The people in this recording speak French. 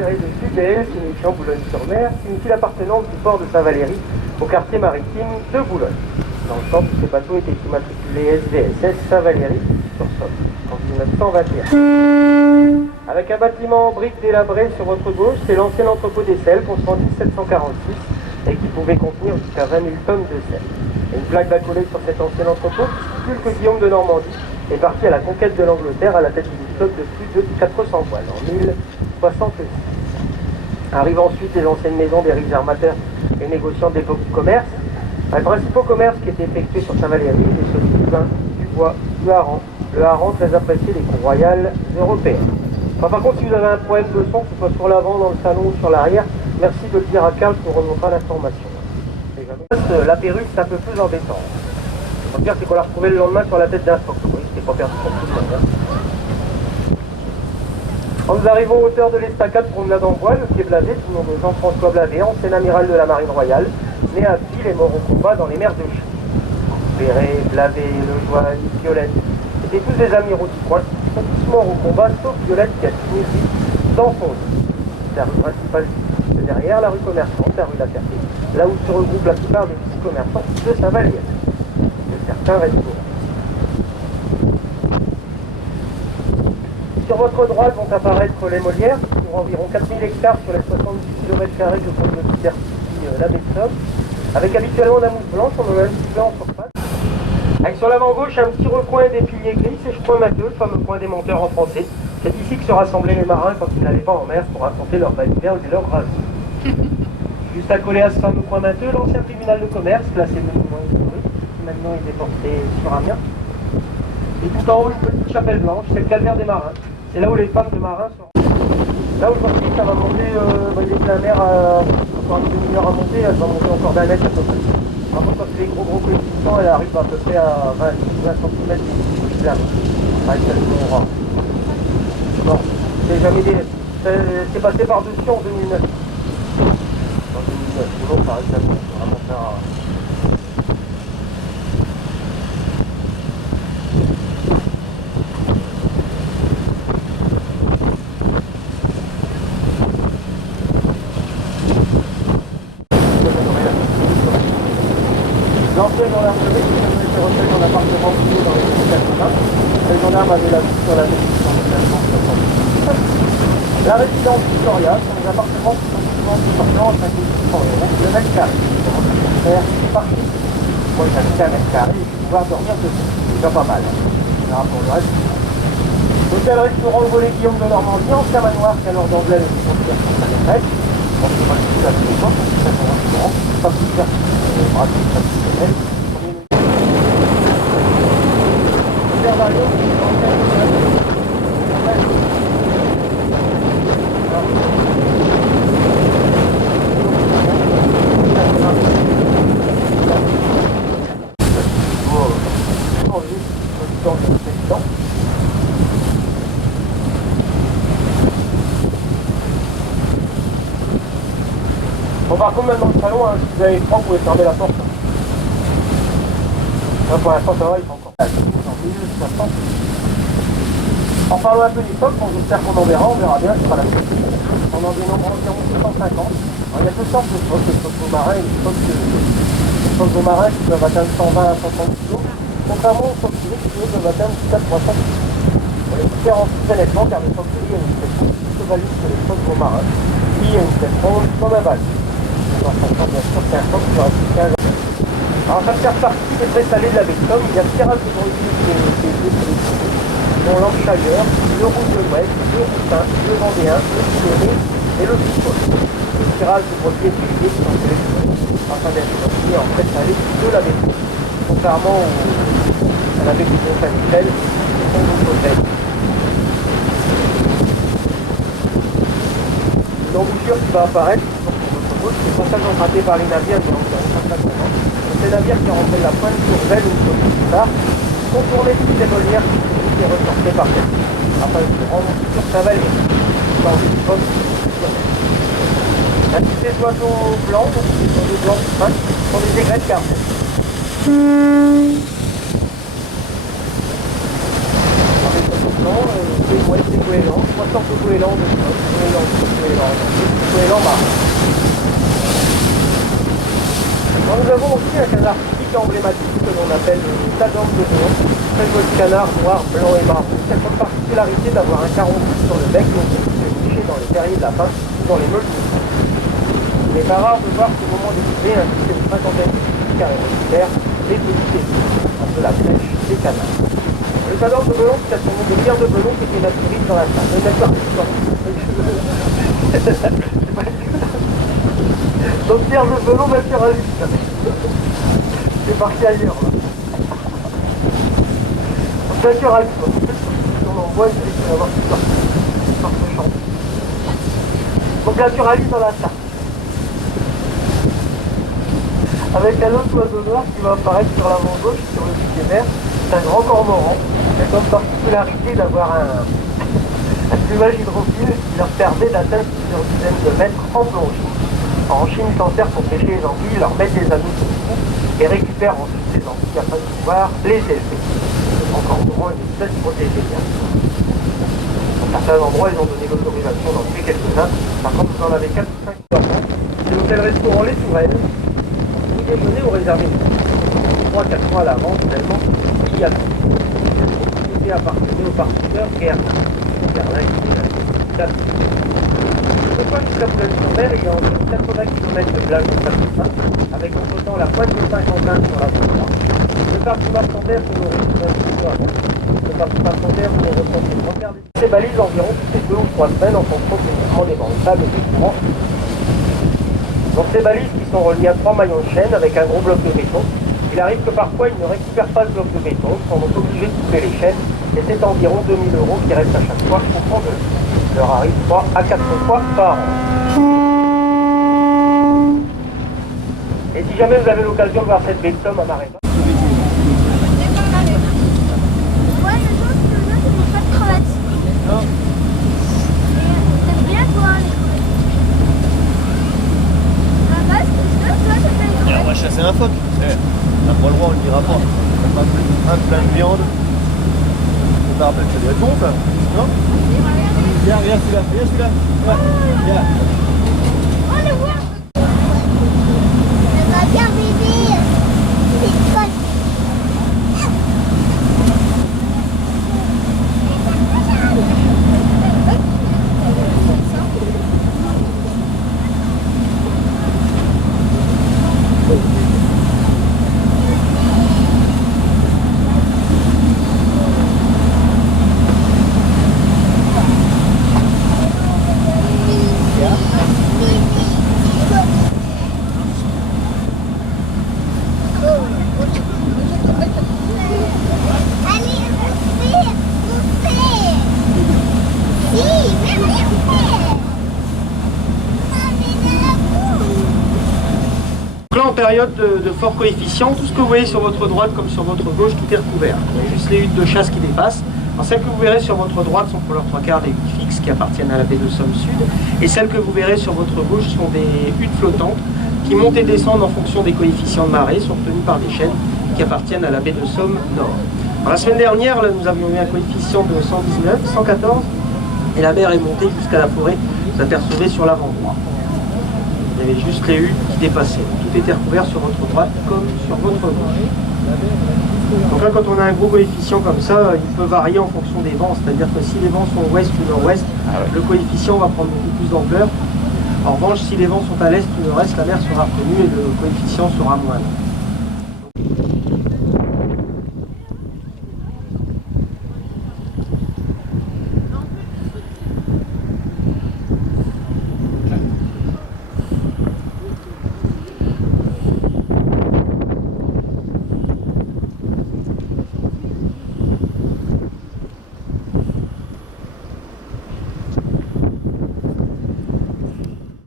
tiré dessus, BL signifiant Boulogne-sur-Mer, signifie l'appartenance du port de Saint-Valery au quartier maritime de Boulogne. Dans le temps, ces bateaux étaient immatriculés SVSS Saint-Valery sur Somme en 1921. Avec un bâtiment en briques délabré sur votre gauche, c'est l'ancien entrepôt des sels construit en 1746 et qui pouvait contenir jusqu'à 20 000 tonnes de sel. Et une plaque d'accolée sur cet ancien entrepôt qui stipule que Guillaume de Normandie est parti à la conquête de l'Angleterre à la tête d'une flotte de plus de 400 voiles en 1066. Arrivent ensuite les anciennes maisons des riches armateurs et négociants d'époque du commerce. Les principaux commerces qui étaient effectués sur Saint-Valery, les choses du vin, du bois, du hareng. Le hareng très apprécié des cours royales européennes. Enfin, par contre, si vous avez un problème de son, que ce soit sur l'avant, dans le salon ou sur l'arrière, merci de le dire à Carl pour remontrer l'information. La perruque, c'est un peu plus embêtant. Ce qu'on peut dire, c'est qu'on l'a retrouvé le lendemain sur la tête d'un phoque. Vous voyez, c'était pas perdu pour tout le monde. Quand nous arrivons aux hauteurs de l'estacade promenade en voile, le quai Blavet, tout le nom de Jean-François Blavet, ancien amiral de la marine royale, né à Ville et mort au combat dans les mers de Chine. Béret, Blavet, Lejoine, Violette, étaient tous des amiraux du coin, qui sont tous morts au combat, sauf Violette qui a signé dans son lit. C'est la rue principale de derrière, la rue commerçante, la rue de la Ferté, là où se regroupent la plupart des petits commerçants de Saint-Valery, de certains restaurants. Sur votre droite vont apparaître les Molières, qui couvrent environ 4000 hectares sur les 70 km que compte le superficie la baie de Somme, avec habituellement la mousse blanche, on en a un petit peu en surface. Avec sur l'avant-gauche un petit recoin des piliers gris, c'est je crois Mathieu, le fameux point des menteurs en français. C'est ici que se rassemblaient les marins quand ils n'allaient pas en mer pour raconter leurs baliverges et leurs ravis. Juste accolé à ce fameux point Mathieu, l'ancien tribunal de commerce, classé monument historique, qui maintenant est déporté sur Amiens. Et tout en haut, une petite chapelle blanche, c'est le calvaire des marins. C'est là où les femmes de marins sont. Là aujourd'hui, ça va monter, il est plein mer, encore une demi-heure à monter, elle va monter encore d'un mètre à peu près. Par contre, quand c'est les gros coefficients, elle arrive à peu près à 20 cm de plein mer. Avec celle de Monra. Bon, c'est jamais des. C'est passé par-dessus en 2009. En 2009, sinon ça reste vraiment faire. L'ancienne gendarmerie qui se reçait dans l'appartement privé dans les années 80. Les gendarmes avaient la vue sur la maison en 1970. La résidence Victoria sont les appartements qui sont souvent importants à 5 € le mètre carré. Ils commencent à faire partie. Moi, j'habite à 1 mètre carré et je vais pouvoir dormir dessus. C'est déjà pas mal. On verra pour le reste. Hôtel-restaurant le volet Guillaume de Normandie, ancien manoir qui alors d'Anglais et construire sur sa maîtresse. Bon, c'est pas du tout la même époque, c'est un restaurant, pas plus personnel, pratique, traditionnel. Mario, bon, par contre, maintenant le salon, hein, si vous avez froid, vous pouvez fermer la porte. Là, pour l'instant, ça va, il faut encore. En parlant un peu d'époque, bon, j'espère qu'on en verra, on verra bien, ce sera la suite. On en dénombre environ 750. Alors, il y a deux sortes de phoques, les phoques marins et les phoques marins qui peuvent atteindre 120 à 130 kg, contrairement aux phoques qui peuvent atteindre jusqu'à 300 kg. On les différencie très nettement car les phoques ont une tête plus valide que les phoques marins, qui ont une tête ronde comme un bal. On s'entend bien sûr qu'un phoque sera plus qu'un. Alors, ça fait partie des traits salés de la baie de Somme. Il y a le tirage de brochure qui est dont l'Hampshire, le rouge de l'Ouest, le Roussin, le Vendéen, le Siléré et le Souffle. Le tirage de brochure est utilisé qui sont sélectionnés afin d'être mis en trait salé de la baie. Contrairement à la baie du Mont-Saint-Michel, qui sont d'autres hôtels. L'embouchure qui va apparaître sur votre gauche, c'est le passage emprunté par les navires de l'environ 50 ans. C'est les navires qui rentraient la pointe sur Belle ou sur le Star, contournaient toutes les molières qui ressortaient par cette afin de se rendre sur Saint-Valery, dans une bonne position. Ces oiseaux blancs, donc ces oiseaux blancs qui passent, sont des aigrettes carnets. Les oiseaux blancs, des mouettes, des goélands, 3 sortes de goélands de goéland marron. Nous avons aussi un canard typique emblématique que l'on appelle le Stadom de Bourg. Très joli canard noir, blanc et marron. Il a comme particularité d'avoir un caron sur le bec, donc il est niché dans les terriers de la pince ou dans les meules. Il n'est pas rare de voir qu'au moment d'élever un petit une cinquantaine de petits carrés réguliers, les petits équipes, un peu la pêche des canards. Le Stadom de Belon, c'est son nom de bière de Belon qui était naturiste dans la salle. Donc Pierre de Belon, naturaliste. C'est parti ailleurs là. Donc naturaliste. On en voit, il va y avoir tout ça. Donc naturaliste dans la salle. Avec un autre oiseau noir qui va apparaître sur l'avant gauche, sur le pied vert. C'est un grand cormoran. Il a comme particularité d'avoir un plumage hydrophile qui leur permet d'atteindre plusieurs dizaines de mètres en plongée. En Chine, ils s'en servent pour pêcher les anguilles, leur mettre des anneaux sur le cou et récupèrent ensuite les anguilles afin de pouvoir les élever. Encore moins une espèce protégée. Dans certains endroits, ils ont donné l'autorisation d'en tuer quelques-uns. Par contre, vous en avez 4 ou 5 par an. C'est l'hôtel-restaurant Les Tourelles. Vous déjeunez ou réservez 3-4 mois à l'avance, finalement, il y a tout. C'était appartenu au partenaire Guerlain. Guerlain qui est la Pourquoi jusqu'à Boulogne-sur-Mer, il y a environ 80 km de plage de Saint-Martin, avec entre temps la pointe de Saint-Quentin sur la voie droite. Le parc du Marsanderre, vous l'aurez trouvé un petit peu avant. Le parc du Marsanderre, vous le ressentez regarder ces balises environ toutes les 2 ou 3 semaines en fonction du mouvement des bancs de sable et des courants. Donc ces balises qui sont reliées à 3 maillons de chaîne avec un gros bloc de béton. Il arrive que parfois ils ne récupèrent pas le bloc de béton, ils sont donc obligés de couper les chaînes et c'est environ 2 000 € qui restent à chaque fois au fond de l'eau. Il leur arrive 3 à 4 fois par an. Et si jamais vous avez l'occasion de voir cette baie de Somme à marée basse, on va chasser un phoque. On n'a pas le droit, on ne le dira pas. Un plein de viande. On te rappelle que c'est des bons, ça. Non? Viens, celui-là. Viens, celui-là. Ouais. Viens. On le voit. Ça va bien, bébé. C'est quoi? Là, en période de fort coefficient, tout ce que vous voyez sur votre droite comme sur votre gauche, tout est recouvert. Il y a juste les huttes de chasse qui dépassent. Alors, celles que vous verrez sur votre droite sont pour leurs 3/4 des huttes fixes qui appartiennent à la baie de Somme Sud. Et celles que vous verrez sur votre gauche sont des huttes flottantes qui montent et descendent en fonction des coefficients de marée, sont retenues par des chaînes qui appartiennent à la baie de Somme Nord. Alors, la semaine dernière, là, nous avions eu un coefficient de 119, 114, et la mer est montée jusqu'à la forêt. Vous apercevez sur l'avant droit. Il y avait juste les huttes qui dépassaient. Tout était recouvert sur votre droite comme sur votre gauche. Donc là, quand on a un gros coefficient comme ça, il peut varier en fonction des vents. C'est-à-dire que si les vents sont ouest ou nord-ouest, le coefficient va prendre beaucoup plus d'ampleur. En revanche, si les vents sont à l'est ou nord-est, la mer sera reconnue et le coefficient sera moindre.